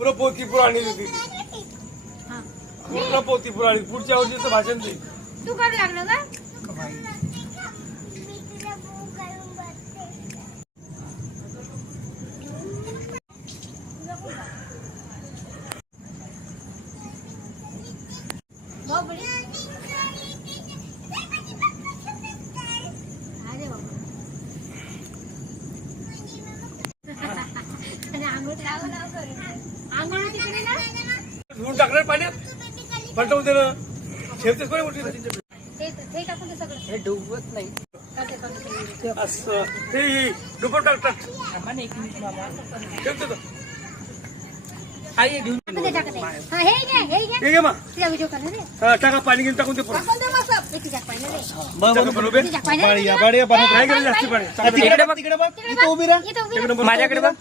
पुरं पोती पुराणी होती पूर्ण पोती पुराणी पुढच्या वर्षीचं भाषण दे तू काय लागलं का धुवून टाकणार पाण्यात पलटवून देणं ठेवतेच पण मोठी हे डुबत नाही असं ते डुबत टाकतात ठेवतो आई घेऊन हे घे मग टाका पाणी घेऊन टाकून ते पुढे जास्ती पाणी तिकडे बघ, इथं उभी राहा. माझ्याकडे बघ.